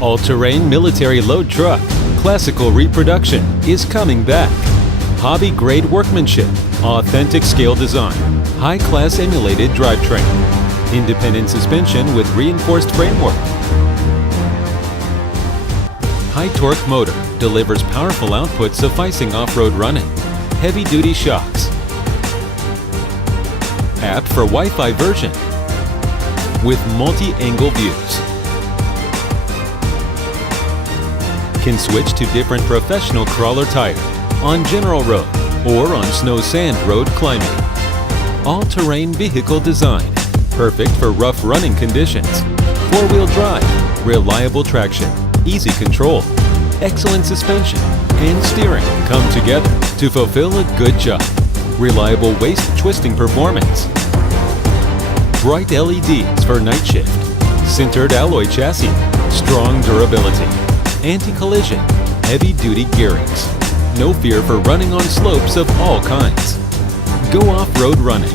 All-terrain military load truck, classical reproduction, is coming back. Hobby-grade workmanship, authentic scale design, high-class emulated drivetrain, independent suspension with reinforced framework. High-torque motor delivers powerful output sufficing off-road running. Heavy-duty shocks. App for Wi-Fi version with multi-angle views. Can switch to different professional crawler tire on general road or on snow-sand road climbing. All-terrain vehicle design, perfect for rough running conditions. Four-wheel drive, reliable traction, easy control, excellent suspension, and steering come together to fulfill a good job. Reliable waist twisting performance. Bright LEDs for night shift. Sintered alloy chassis, strong durability. Anti-collision, heavy-duty gearings. No fear for running on slopes of all kinds. Go off-road running.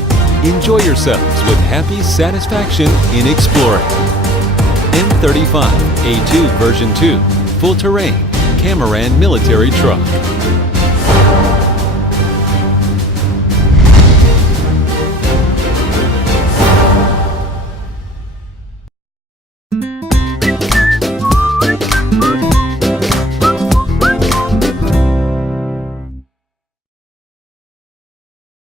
Enjoy yourselves with happy satisfaction in exploring. M35 A2 version 2, full terrain, Camaran military truck.